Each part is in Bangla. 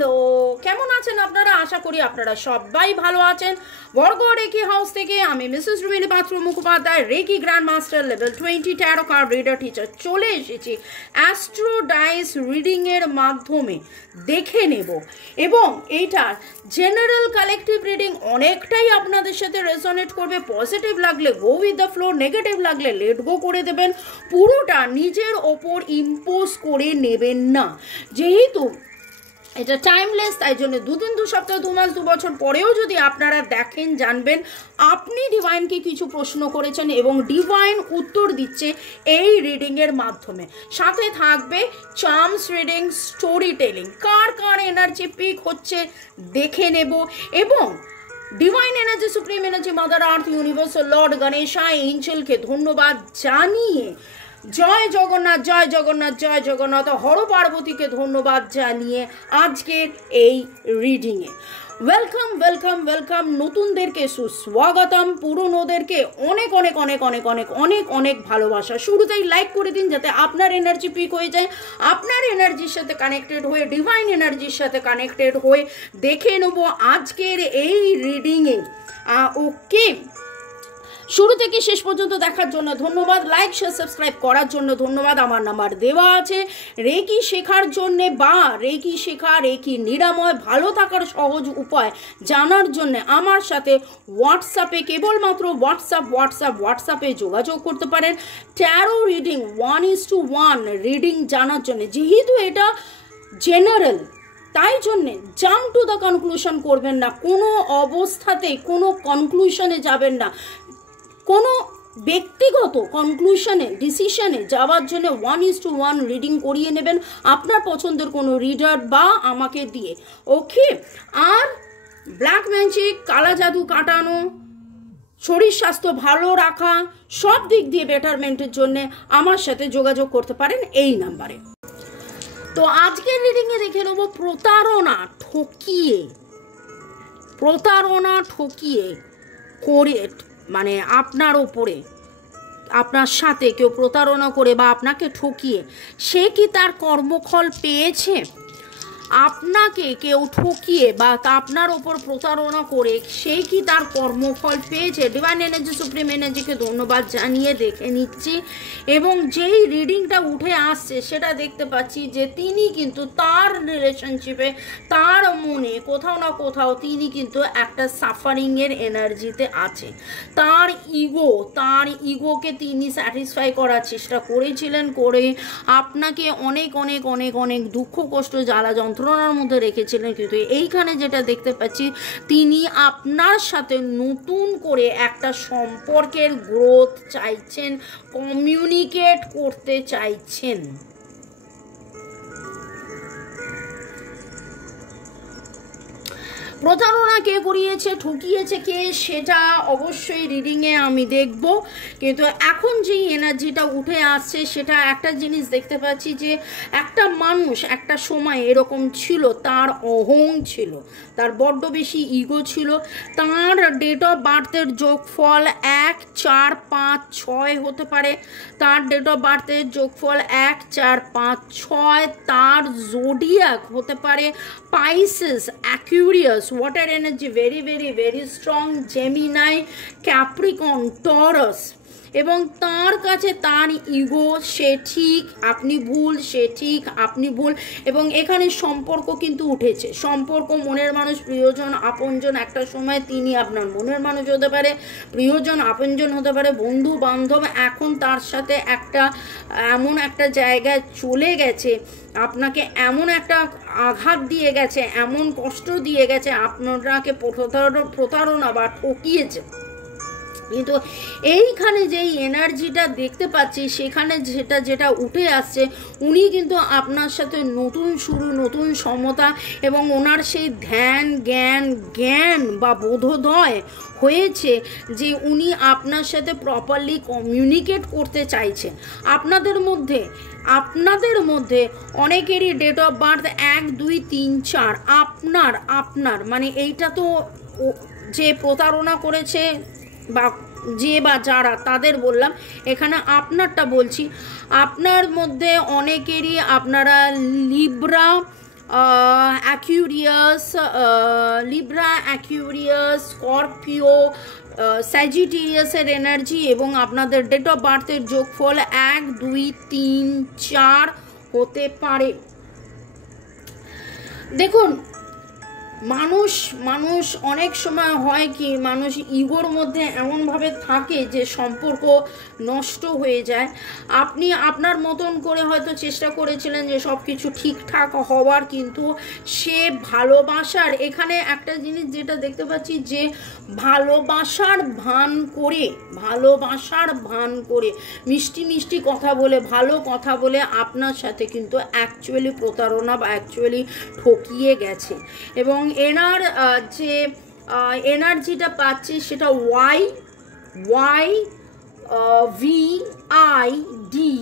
হ্যালো, কেমন আছেন আপনারা? আশা করি আপনারা সবাই ভালো আছেন। বরগড় রেকি হাউস থেকে আমি Mrs Rumini Patra Mukhopadhyay, reiki grand master level 20 tarot card reader teacher, চলে এসেছি অ্যাস্ট্রো ডাইস রিডিংয়ের মাধ্যমে দেখে নেব এবং এইটার জেনারেল কালেকটিভ রিডিং অনেকটাই আপনাদের সাথে রেজোনেট করবে। পজিটিভ লাগলে go with the flow, negative লাগলে লেট গো করে দেবেন। পুরোটা নিজের ওপর ইম্পোজ করে নেবেন না, যেহেতু এটা টাইমলেস, তাই জন্য দুদিন, 2 সপ্তাহ, 2 মাস, 2 বছর পরেও যদি আপনারা দেখেন, জানবেন আপনি ডিভাইনকে কিছু প্রশ্ন করেছেন এবং ডিভাইন উত্তর দিচ্ছে এই রিডিংয়ের মাধ্যমে। সাথে থাকবে চার্মস রিডিং, স্টোরি টেলিং, কার কার এনার্জি পিক হচ্ছে দেখে নেব এবং divine energy, supreme energy, mother earth, universal lord Ganesha, এঞ্জেলকে ধন্যবাদ জানিয়ে জয় জগন্নাথ, জয় জগন্নাথ, জয় জগন্নাথ, হর পার্বতীকে ধন্যবাদ জানিয়ে আজকের এই রিডিংয়ে ওয়েলকাম ওয়েলকাম ওয়েলকাম। নতুনদেরকে সুস্বাগতম, পুরনোদেরকে অনেক অনেক অনেক অনেক অনেক অনেক অনেক ভালোবাসা। শুরুতেই লাইক করে দিন যাতে আপনার এনার্জি পিক হয়ে যায়, আপনার এনার্জির সাথে কানেক্টেড হয়ে, ডিভাইন এনার্জির সাথে কানেক্টেড হয়ে দেখে নেব আজকের এই রিডিংয়ে। ওকে, শুরু থেকে শেষ পর্যন্ত দেখার জন্য ধন্যবাদ, লাইক শেয়ার সাবস্ক্রাইব করার জন্য ধন্যবাদ। আমার নাম্বার দেওয়া আছে, রেকি শেখার জন্যে বা রেকি শেখা, রেকি নিরাময়, ভালো থাকার সহজ উপায় জানার জন্য আমার সাথে হোয়াটসঅ্যাপে, কেবলমাত্র হোয়াটসঅ্যাপে যোগাযোগ করতে পারেন। ট্যারো রিডিং 1:1 রিডিং জানার জন্য, যেহেতু এটা জেনারেল তাই জন্যে জাম্প টু দ্য কনক্লুশন করবেন না, কোনো অবস্থাতেই কোনো কনক্লুশনে যাবেন না, কোনো ব্যক্তিগত কনক্লুশনে, ডিসিশনে যাওয়ার জন্য 1:1 রিডিং করিয়ে নেবেন আপনার পছন্দের কোনো রিডার বা আমাকে দিয়ে। ওকে, আর ব্ল্যাক ম্যাজিক, কালা জাদু কাটানো, শরীর স্বাস্থ্য ভালো রাখা, সব দিক দিয়ে বেটারমেন্টের জন্য আমার সাথে যোগাযোগ করতে পারেন এই নাম্বারে। তো আজকের রিডিংয়ে দেখে নেব প্রতারণা ঠকিয়ে করে, মানে আপনার ওপরে, আপনার সাথে কেউ প্রতারণা করে বা আপনাকে ঠকিয়ে সে কি তার কর্মফল পেয়েছে? আপনাকে কেউ ঠকিয়ে বা আপনার ওপর প্রতারণা করে সে কি তার কর্মফল পেয়েছে? ডিভাইন এনার্জি, সুপ্রিম এনার্জিকে ধন্যবাদ জানিয়ে দেখে নিচ্ছি এবং যেই রিডিংটা উঠে আসছে সেটা দেখতে পাচ্ছি যে তিনি কিন্তু তার রিলেশনশিপে, তার মনে কোথাও না কোথাও তিনি কিন্তু একটা সাফারিংয়ের এনার্জিতে আছে। তার ইগোকে তিনি স্যাটিসফাই করার চেষ্টা করেছিলেন, করে আপনাকে অনেক অনেক অনেক অনেক দুঃখ, কষ্ট, জ্বালা যন্ত্রণার মধ্যে রেখেছিলেন। কিন্তু এইখানে যেটা দেখতে পাচ্ছি, তিনি আপনার সাথে নতুন করে একটা সম্পর্কের গ্রোথ চাইছেন, কমিউনিকেট করতে চাইছেন। প্রতারণা কে করিয়েছে, ঠকিয়েছে কে, সেটা অবশ্যই রিডিংয়ে আমি দেখব। কিন্তু এখন যেই এনার্জিটা উঠে আসছে সেটা একটা জিনিস দেখতে পাচ্ছি যে একটা মানুষ একটা সময় এরকম ছিল, তার অহং ছিল, তার বড্ড বেশি ইগো ছিল। তার ডেট অফ বার্থের যোগফল 1, 4, 5, 6 হতে পারে। তার ডেট অফ বার্থের যোগফল 1, 4, 5, 6। তার জোডিয়াক হতে পারে Pisces, Aquarius, water energy very very very strong, Gemini, Capricorn, Taurus. এবং তার কাছে তার ইগো, সে ঠিক আপনি ভুল, সে ঠিক আপনি ভুল। এবং এখানে সম্পর্ক কিন্তু উঠেছে, সম্পর্ক, মনের মানুষ, প্রিয়জন, আপনজন। একটা সময় তিনি আপনার মনের মানুষ হতে পারে, প্রিয়জন, আপনজন হতে পারে, বন্ধু বান্ধব। এখন তার সাথে একটা এমন একটা জায়গায় চলে গেছে, আপনাকে এমন একটা আঘাত দিয়ে গেছে, এমন কষ্ট দিয়ে গেছে, আপনাকে প্রতারণা বা ঠকিয়েছে। কিন্তু এইখানে যেই এনার্জিটা দেখতে পাচ্ছি সেখানে যেটা উঠে আসছে, উনি কিন্তু আপনার সাথে নতুন শুরু, নতুন সমতা এবং ওনার সেই জ্ঞান বা বোধোদয় হয়েছে যে উনি আপনার সাথে প্রপারলি কমিউনিকেট করতে চাইছেন। আপনাদের মধ্যে অনেকেরই ডেট অফ বার্থ 1, 2, 3, 4। আপনার মানে এইটা তো যে প্রতারণা করেছে বা যে বা যারা, তাদের বললাম, এখানে আপনারটা বলছি। আপনার মধ্যে অনেকেরই, আপনারা Libra, Aquarius, Libra, Aquarius, Scorpio, স্যাজিটেরিয়াসের এনার্জি এবং আপনাদের ডেট অফ বার্থের যোগফল 1, 2, 3, 4 হতে পারে। দেখুন, মানুষ অনেক সময় হয় কি, মানুষ ইগোর মধ্যে এমনভাবে থাকে যে সম্পর্ক নষ্ট হয়ে যায়। আপনি আপনার মতন করে হয়তো চেষ্টা করেছিলেন যে সব কিছু ঠিকঠাক হওয়ার, কিন্তু সে ভালোবাসার, এখানে একটা জিনিস যেটা দেখতে পাচ্ছি যে ভালোবাসার ভান করে মিষ্টি মিষ্টি কথা বলে, ভালো কথা বলে আপনার সাথে কিন্তু অ্যাকচুয়ালি প্রতারণা বা অ্যাকচুয়ালি ঠকিয়ে গেছে। এবং এনার যে এনার্জিটা পাচ্ছি সেটা Y V I D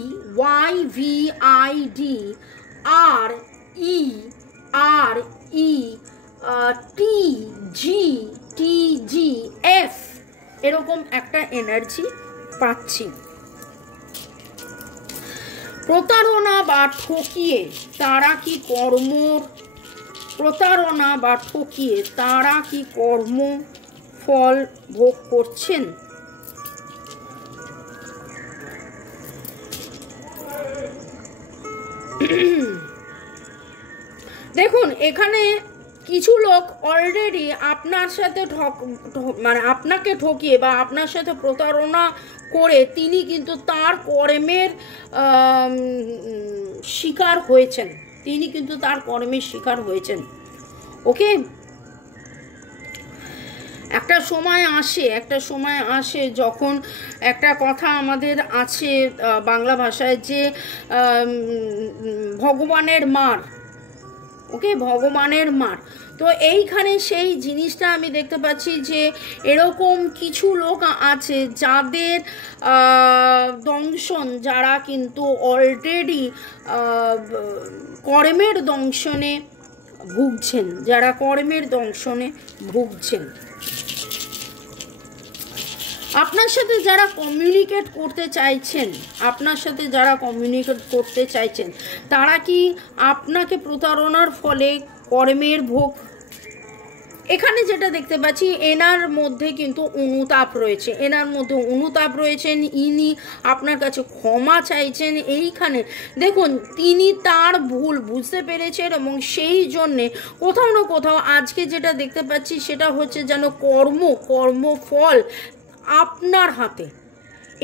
R E T G F, এরকম একটা এনার্জি পাচ্ছি। প্রতারণা বা ঠকিয়ে তারা কি কর্ম ফল ভোগ করছেন? দেখুন, এখানে কিছু লোক অলরেডি আপনার সাথে মানে আপনাকে ঠকিয়ে বা আপনার সাথে প্রতারণা করে তিনি কিন্তু তার কর্মের শিকার হয়েছেন। ওকে, একটা সময় আসে যখন একটা কথা আমাদের আছে বাংলা ভাষায় যে ভগবানের মার, ওকে, ভগবানের মার। তো এইখানে সেই জিনিসটা আমি দেখতে পাচ্ছি যে এরকম কিছু লোক আছে যাদের দংশন, যারা কিন্তু অলরেডি কর্মের দংশনে ভুগছেন। আপনার সাথে যারা কমিউনিকেট করতে চাইছেন তারা কি আপনাকে প্রতারণার ফলে কর্মের ভোগ? এখানে যেটা দেখতে পাচ্ছি এনার মধ্যে কিন্তু অনুতাপ রয়েছেন, ইনি আপনার কাছে ক্ষমা চাইছেন। এইখানে দেখুন, তিনি তার ভুল বুঝতে পেরেছেন এবং সেই জন্যে কোথাও না কোথাও আজকে যেটা দেখতে পাচ্ছি সেটা হচ্ছে যেন কর্মফল আপনার হাতে,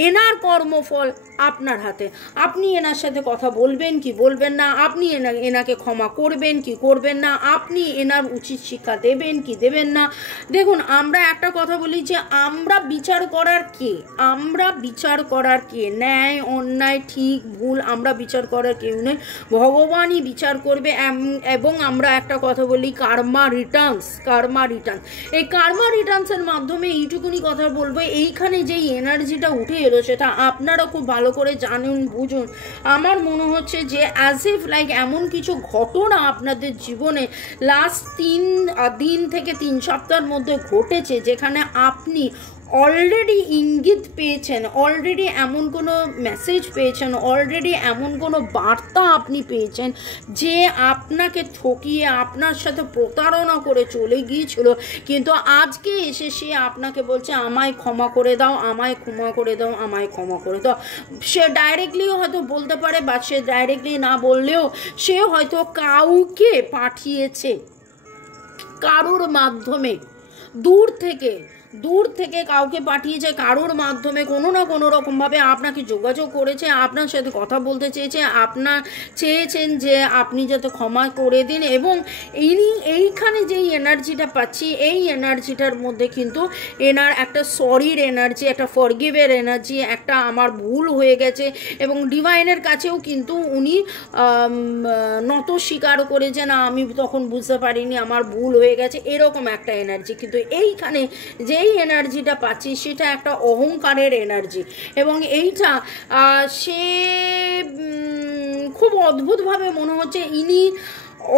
এনার কর্মফল আপনার হাতে। আপনি এনার সাথে কথা বলবেন কি বলবেন না, আপনি এনাকে ক্ষমা করবেন কি করবেন না, আপনি এনার উচিত শিক্ষা দেবেন কি দেবেন না। দেখুন, আমরা একটা কথা বলি যে আমরা বিচার করার কে, ন্যায় অন্যায় ঠিক ভুল আমরা বিচার করার কেউ নয়, ভগবানই বিচার করবে। এবং আমরা একটা কথা বলি কার্মা রিটার্নস। এই কার্মা রিটার্নসের মাধ্যমে এইটুকুনি কথা বলবো, এইখানে যেই এনার্জিটা উঠে এলো সেটা আপনারা খুব ভালো করে জানুন, বুঝুন। আমার মনে হচ্ছে যে অ্যাজ ইফ লাইক এমন কিছু ঘটনা আপনাদের জীবনে লাস্ট 3 দিন থেকে 3 সপ্তাহের মধ্যে ঘটেছে যেখানে আপনি অলরেডি ইঙ্গিত পেয়েছেন, অলরেডি এমন কোনো মেসেজ পেয়েছেন, অলরেডি এমন কোনো বার্তা আপনি পেয়েছেন যে আপনাকে ঠকিয়ে আপনার সাথে প্রতারণা করে চলে গিয়েছিল, কিন্তু আজকে এসে সে আপনাকে বলছে আমায় ক্ষমা করে দাও। সে ডাইরেক্টলিও হয়তো বলতে পারে, বা সে ডাইরেক্টলি না বললেও সে হয়তো কাউকে পাঠিয়েছে, কারোর মাধ্যমে, দূর থেকে কাউকে পাঠিয়েছে, কারোর মাধ্যমে কোনো না কোনো রকমভাবে আপনাকে যোগাযোগ করেছে, আপনার সাথে কথা বলতে চেয়েছেন যে আপনি যাতে ক্ষমা করে দিন। এবং এইখানে যেই এনার্জিটা পাচ্ছি, এই এনার্জিটার মধ্যে কিন্তু এনার একটা সরির এনার্জি, একটা ফরগিভের এনার্জি, একটা আমার ভুল হয়ে গেছে, এবং ডিভাইনের কাছেও কিন্তু উনি নত স্বীকার করে যে না আমি তখন বুঝতে পারিনি, আমার ভুল হয়ে গেছে, এরকম একটা এনার্জি। কিন্তু এইখানে যেই এনার্জিটা পাচ্ছি সেটা একটা অহংকারের এনার্জি, এবং এইটা সে খুব অদ্ভুতভাবে মনে হচ্ছে ইনি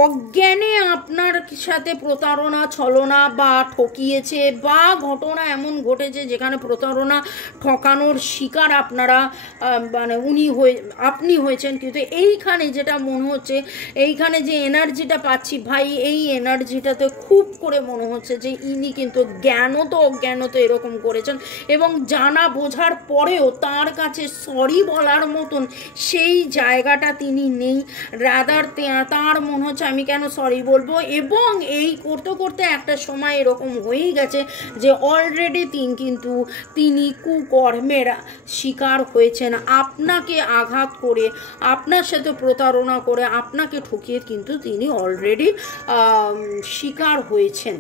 অজ্ঞানে আপনার সাথে প্রতারণা ছলনা বা ঠকিয়েছে, বা ঘটনা এমন ঘটেছে যেখানে প্রতারণা ঠকানোর শিকার আপনারা মানে আপনি হয়েছেন। কিন্তু এইখানে যেটা মনে হচ্ছে, এইখানে যে এনার্জিটা পাচ্ছি ভাই, এই এনার্জিটাতে খুব করে মনে হচ্ছে যে ইনি কিন্তু জ্ঞানত অজ্ঞানত এরকম করেছেন, এবং জানা বোঝার পরেও তার কাছে সরি বলার মতন সেই জায়গাটা তিনি নেই। রাদার তার মনে হচ্ছে আমি কেন সরি বলবো, এবং এই করতে করতে একটা সময় এরকম হয়েই গেছে যে অলরেডি তিনি কুকর্মের শিকার হয়েছেন। আপনাকে আঘাত করে, আপনার সাথে প্রতারণা করে, আপনাকে ঠকিয়ে কিন্তু তিনি অলরেডি শিকার হয়েছেন।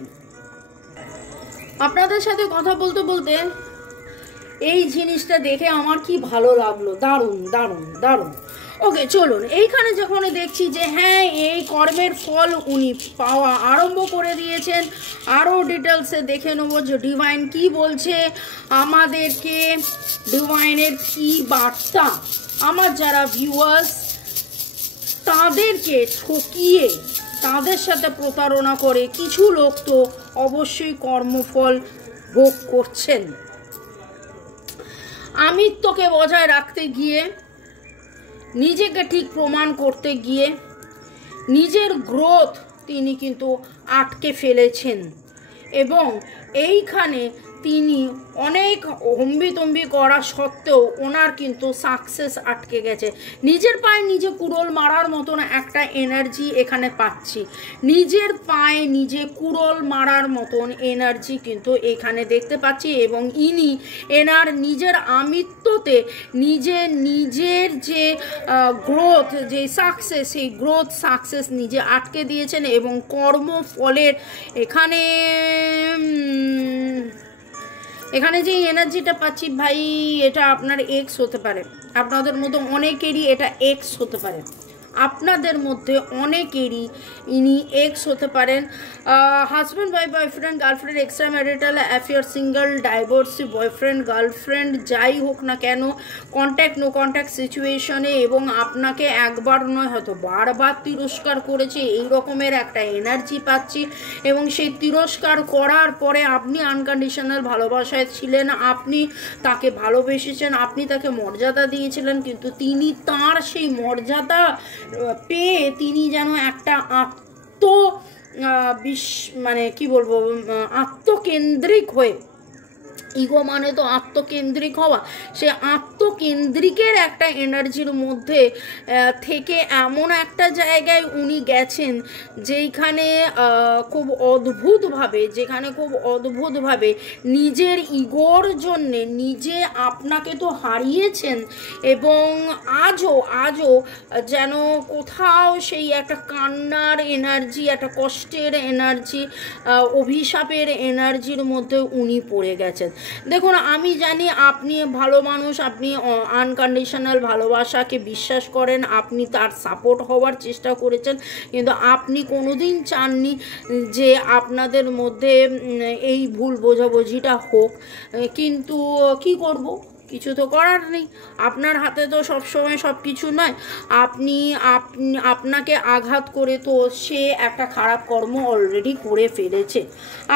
আপনাদের সাথে কথা বলতে বলতে এই জিনিসটা দেখে আমার কি ভালো লাগলো, দারুণ দারুণ দারুণ। ওকে, চলুন এইখানে যখন দেখছি যে হ্যাঁ এই কর্মের ফল উনি পাওয়া আরম্ভ করে দিয়েছেন, আরও ডিটেলসে দেখে নেবো যে ডিভাইন কি বলছে আমাদেরকে, ডিভাইনের কি বার্তা আমার যারা ভিউয়ার্স তাদেরকে ঠকিয়ে তাদের সাথে প্রতারণা করে কিছু লোক তো অবশ্যই কর্মফল ভোগ করছেন। আমিত্বকে বজায় রাখতে গিয়ে, নিজেকে ঠিক প্রমাণ করতে গিয়ে নিজের গ্রোথ তিনি কিন্তু আটকে ফেলেছেন, এবং এইখানে তিনি অনেক হম্বিতম্বি করা সত্ত্বেও ওনার কিন্তু সাকসেস আটকে গেছে। নিজের পায়ে নিজে কুড়োল মারার মতন একটা এনার্জি এখানে পাচ্ছি, নিজের পায়ে নিজে কুড়োল মারার মতন এনার্জি কিন্তু এখানে দেখতে পাচ্ছি, এবং ইনি এনার নিজের আমিত্বতে নিজের যে গ্রোথ, যে সাকসেস, সেই গ্রোথ সাকসেস নিজে আটকে দিয়েছেন। এবং কর্মফলের এখানে যে এনার্জিটা পাচ্ছি ভাই, এটা আপনার এক্স হতে পারে, আপনাদের মতো অনেকেরই এটা এক্স হতে পারে, আপনাদের মধ্যে অনেকেরই ইনি এক্স হতে পারেন। Husband wife, boyfriend girlfriend, extra marital affair, single, divorcee, boyfriend girlfriend যাই হোক না কেন, কন্ট্যাক্ট নো কন্ট্যাক্ট সিচুয়েশনে, এবং আপনাকে একবার নয় হয়তো বারবার তিরস্কার করেছে, এই রকমের একটা এনার্জি পাচ্ছি। এবং সেই তিরস্কার করার পরে আপনি আনকন্ডিশনাল ভালোবাসায় ছিলেন, আপনি তাকে ভালোবেসেছেন, আপনি তাকে মর্যাদা দিয়েছিলেন, কিন্তু তিনি তার সেই মর্যাদা পেয়ে তিনি যেন একটা মানে কি বলবো, আত্মকেন্দ্রিক হয়ে, ইগো মানে তো আত্মকেন্দ্রিক হওয়া, সে আত্মকেন্দ্রিকের একটা এনার্জির মধ্যে থেকে এমন একটা জায়গায় উনি গেছেন যেখানে খুব অদ্ভুতভাবে নিজের ইগোর জন্যে নিজে আপনাকে তো হারিয়েছেন, এবং আজও যেন কোথাও সেই একটা কান্নার এনার্জি, একটা কষ্টের এনার্জি, অভিশাপের এনার্জির মধ্যে উনি পড়ে গেছেন। দেখুন, আমি জানি আপনি ভালো মানুষ, আপনি আনকন্ডিশনাল ভালোবাসাকে বিশ্বাস করেন, আপনি তার সাপোর্ট হওয়ার চেষ্টা করেছেন, কিন্তু আপনি কোনোদিন চাননি যে আপনাদের মধ্যে এই ভুল বোঝাবুঝিটা হোক। কিন্তু কি করব, কিছু তো করার নেই, আপনার হাতে তো সবসময় সব কিছু নয়। আপনাকে আঘাত করে তো সে একটা খারাপ কর্ম অলরেডি করে ফেলেছে,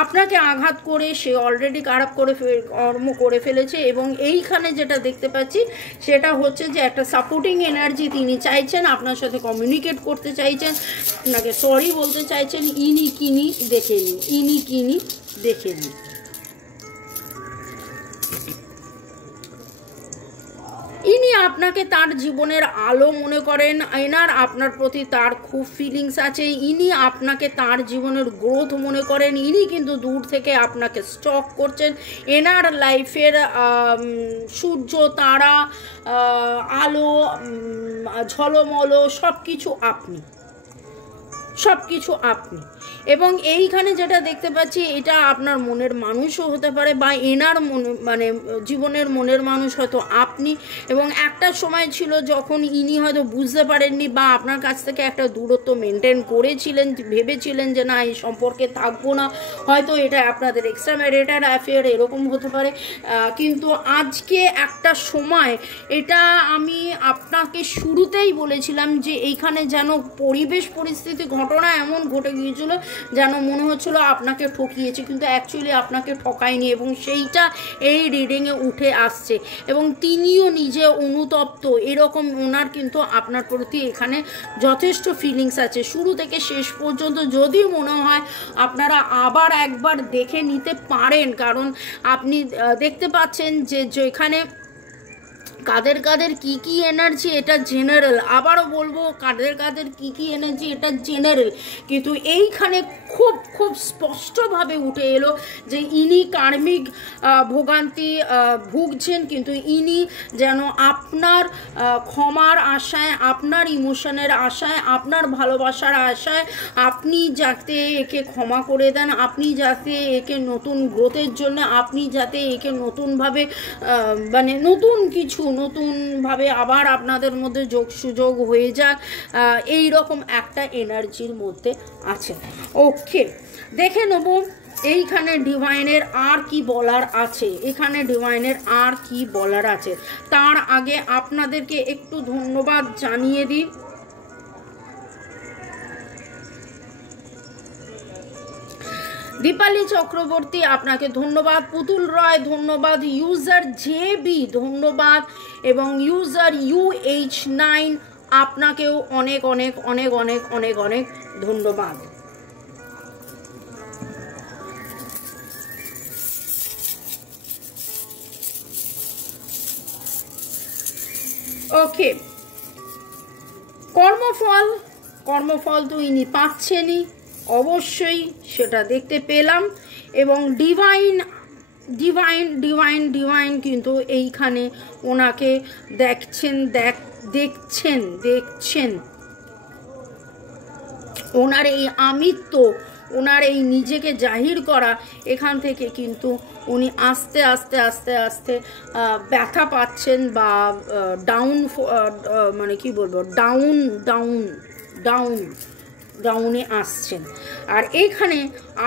আপনাকে আঘাত করে সে অলরেডি খারাপ কর্ম করে ফেলেছে। এবং এইখানে যেটা দেখতে পাচ্ছি সেটা হচ্ছে যে একটা সাপোর্টিং এনার্জি তিনি চাইছেন, আপনার সাথে কমিউনিকেট করতে চাইছেন, আপনাকে সরি বলতে চাইছেন। ইনি কিনি দেখে নিন। ইনি আপনাকে তার জীবনের আলো মনে করেন, এনার আপনার প্রতি তার খুব ফিলিংস আছে, ইনি আপনাকে তার জীবনের গ্রোথ মনে করেন, ইনি কিন্তু দূর থেকে আপনাকে স্টক করছেন। এনার লাইফের সূর্য, তারা, আলো, ঝলমলো সব কিছু আপনি। এবং এইখানে যেটা দেখতে পাচ্ছি এটা আপনার মনের মানুষও হতে পারে বা এনার মানে জীবনের মনের মানুষ হয়তো আপনি। এবং একটা সময় ছিল যখন ইনি হয়তো বুঝতে পারেননি বা আপনার কাছ থেকে একটা দূরত্ব মেনটেন করেছিলেন, ভেবেছিলেন যে না এই সম্পর্কে থাকবো না, হয়তো এটা আপনাদের এক্সট্রা ম্যারিটাল অ্যাফেয়ার এরকম হতে পারে। কিন্তু আজকে একটা সময় এটা আমি আপনাকে শুরুতেই বলেছিলাম যে এইখানে যেন পরিবেশ পরিস্থিতি ঘটনা এমন ঘটে গিয়েছিল যেন মনে হচ্ছিল আপনাকে ঠকিয়েছে, কিন্তু অ্যাকচুয়ালি আপনাকে ঠকায়নি এবং সেইটা এই রিডিংয়ে উঠে আসছে। এবং তিনিও নিজে অনুতপ্ত, এরকম ওনার কিন্তু আপনার প্রতি এখানে যথেষ্ট ফিলিংস আছে শুরু থেকে শেষ পর্যন্ত। যদি মনে হয় আপনারা আবার একবার দেখে নিতে পারেন, কারণ আপনি দেখতে পাচ্ছেন যে যেখানে কাদের কাদের কি কি এনার্জি এটা জেনারেল, আবারও বলবো কাদের কাদের কি কি এনার্জি এটা জেনারেল, কিন্তু এইখানে খুব খুব স্পষ্টভাবে উঠে এলো যে ইনি কার্মিক ভোগান্তি ভুগছেন, কিন্তু ইনি যেন আপনার ক্ষমার আশায়, আপনার ইমোশনের আশায়, আপনার ভালোবাসার আশায় আপনি যাতে একে ক্ষমা করে দেন, আপনি যাতে একে নতুন গ্রোথের জন্য, আপনি যাতে একে নতুনভাবে মানে নতুন কিছু নতুনভাবে আবার আপনাদের মধ্যে যোগ সুযোগ হয়ে যাক, এই রকম একটা এনার্জির মধ্যে আছে। ওকে, দেখে নেব এইখানে ডিভাইনের আর কি বলার আছে, এখানে ডিভাইনের আর কি বলার আছে। তার আগে আপনাদেরকে একটু ধন্যবাদ জানিয়ে দিই। দীপালি চক্রবর্তী আপনাকে ধন্যবাদ, পুতুল রয় ধন্যবাদ, ইউজার জেবি ধন্যবাদ এবং ইউজার UH9 আপনাকেও অনেক অনেক অনেক অনেক অনেক অনেক ধন্যবাদ। ওকে, কর্মফল তো ইনি পাচ্ছেনই, অবশ্যই সেটা দেখতে পেলাম। এবং ডিভাইন কিন্তু এইখানে ওনাকে দেখছেন ওনার এই আমিত্ব, ওনার এই নিজেকে জাহির করা, এখান থেকে কিন্তু উনি আস্তে আস্তে আস্তে আস্তে ব্যথা পাচ্ছেন বা মানে কি বলবো ডাউনে আসছেন। আর এইখানে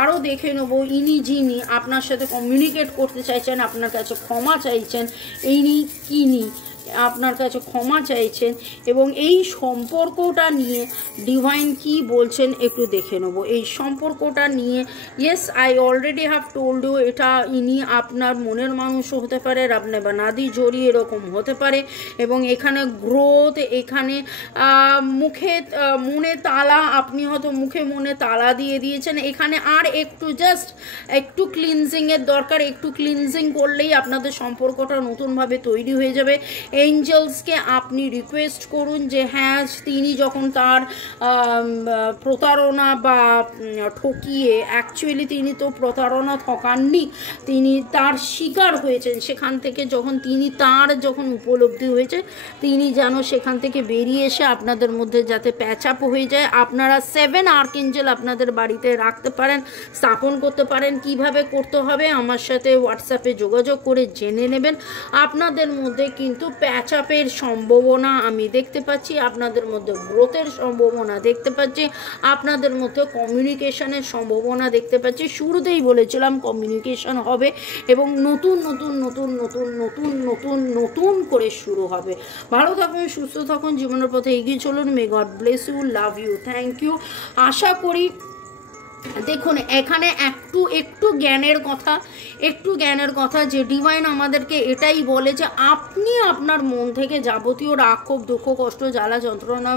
আরও দেখে নেব ইনি যিনি আপনার সাথে কমিউনিকেট করতে চাইছেন, আপনার কাছে ক্ষমা চাইছেন, ইনি কিনি আপনার কাছে ক্ষমা চাইছেন এবং এই সম্পর্কটা নিয়ে ডিভাইন কি বলছেন একটু দেখে নেব। এই সম্পর্কটা নিয়ে yes I already have told you, এটা ইনি আপনার মনের মানুষও হতে পারে, আপনি বা নাদি জড়িয়ে এরকম হতে পারে। এবং এখানে গ্রোথ, এখানে মনে তালা, আপনি হয়তো মুখে মনে তালা দিয়ে দিয়েছেন, এখানে আর একটু ক্লিনজিংয়ের দরকার, একটু ক্লিনজিং করলেই আপনাদের সম্পর্কটা নতুনভাবে তৈরি হয়ে যাবে। এঞ্জেলসকে আপনি রিকোয়েস্ট করুন যে হ্যাঁ তিনি যখন তার প্রতারণা বা ঠকিয়ে, অ্যাকচুয়ালি তিনি তো প্রতারণা ঠকাননি, তিনি তার শিকার হয়েছেন, সেখান থেকে যখন উপলব্ধি হয়েছে তিনি যেন সেখান থেকে বেরিয়ে এসে আপনাদের মধ্যে যাতে প্যাচ আপ হয়ে যায়। আপনারা 7 আর্কএঞ্জেল আপনাদের বাড়িতে রাখতে পারেন, স্থাপন করতে পারেন। কিভাবে করতে হবে আমার সাথে হোয়াটসঅ্যাপে যোগাযোগ করে জেনে নেবেন। আপনাদের মধ্যে কিন্তু প্যাচ আপের সম্ভাবনা আমি দেখতে পাচ্ছি, আপনাদের মধ্যে গ্রোথের সম্ভাবনা দেখতে পাচ্ছি, আপনাদের মধ্যে কমিউনিকেশনের সম্ভাবনা দেখতে পাচ্ছি। শুরুতেই বলেছিলাম কমিউনিকেশন হবে এবং নতুন করে শুরু হবে। ভালো থাকুন, সুস্থ থাকুন, জীবনের পথে এগিয়ে চলুন। May God bless you, love you, thank you. আশা করি দেখুন এখানে একটু জ্ঞানের কথা যে ডিভাইন আমাদেরকে এটাই বলে যে আপনি আপনার মন থেকে যাবতীয় রাগ, ক্ষোভ, দুঃখ, কষ্ট, জ্বালা, যন্ত্রণা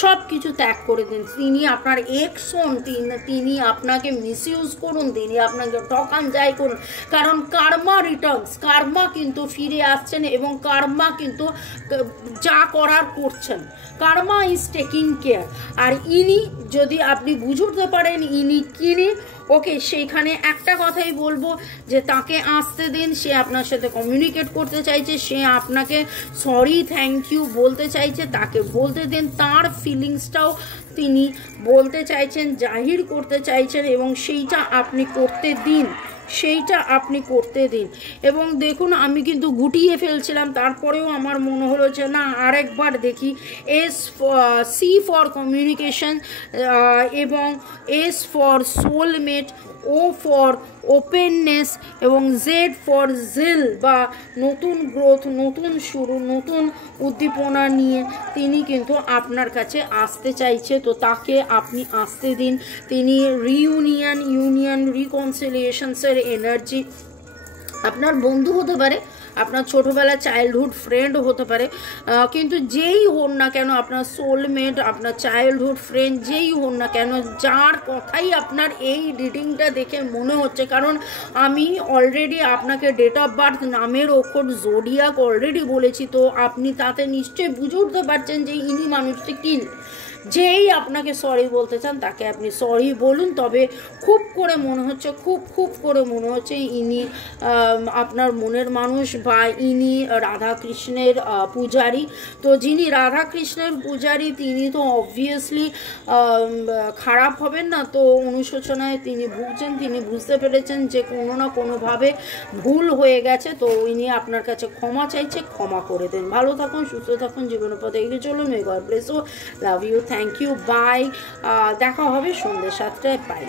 সব কিছু ত্যাগ করে দিন। তিনি আপনার এক্স হন, তিনি আপনাকে মিসইউজ করুন, তিনি আপনাকে ঠকান, যাই করুন, কারণ কার্মা রিটার্নস, কার্মা কিন্তু ফিরে আসছেন এবং কার্মা কিন্তু যা করার করছেন, কার্মা ইজ টেকিং কেয়ার। আর ইনি যদি আপনি বুঝতে পারেন ইনি কিনি, ওকে, সেইখানে একটা কথাই বলবো যে তাকে আসতে দিন। সে আপনার সাথে কমিউনিকেট করতে চাইছে, সে আপনাকে সরি থ্যাংক ইউ বলতে চাইছে, তাকে বলতে দিন। তার ফিলিংসটাও তিনি বলতে চাইছেন, জাহির করতে চাইছেন, এবং সেইটা আপনি করতে দিন, সেইটা আপনি করতে দিন। এবং দেখুন, আমি কিন্তু গুটিয়ে ফেলছিলাম, তারপরেও আমার মনে হলো যে না, আরেকবার দেখি। সি ফর কমিউনিকেশন, এবং S for soulmate, O for openness, এবং জেড ফর জিল বা নতুন গ্রোথ, নতুন শুরু, নতুন উদ্দীপনা নিয়ে তিনি কিন্তু আপনার কাছে আসতে চাইছে। তো তাকে আপনি আসতে দিন। তিনি ইউনিয়ন, রিকনসিলিয়েশনসের এনার্জি, আপনার বন্ধু হতে পারে, আপনার ছোটোবেলার চাইল্ডহুড ফ্রেন্ড হতে পারে, কিন্তু যেই হন না কেন, আপনার সোলমেট, আপনার চাইল্ডহুড ফ্রেন্ড যেই হন না কেন, যার কথাই আপনার এই রিডিংটা দেখে মনে হচ্ছে, কারণ আমি অলরেডি আপনাকে ডেট অফ বার্থ, নামের অক্ষর, জোডিয়াক অলরেডি বলেছি, তো আপনি তাতে নিশ্চয়ই বুঝে উঠতে পারছেন যে ইনি মানুষটি কী। যেই আপনাকে সরি বলতে চান তাকে আপনি সরি বলুন। তবে খুব করে মনে হচ্ছে, খুব করে মনে হচ্ছে ইনি আপনার মনের মানুষ, বা ইনি রাধাকৃষ্ণের পূজারী। তো যিনি রাধাকৃষ্ণের পূজারী তিনি তো অবভিয়াসলি খারাপ হবেন না। তো অনুশোচনায় তিনি ভুগছেন, তিনি বুঝতে পেরেছেন যে কোনো না কোনোভাবে ভুল হয়ে গেছে। তো ইনি আপনার কাছে ক্ষমা চাইছে, ক্ষমা করে দেন। ভালো থাকুন, সুস্থ থাকুন, জীবনের পথে এগিয়ে চলুন। May God bless you, love you, thank you, bye. দেখা হবে সন্ধ্যে 7টায়, বাই।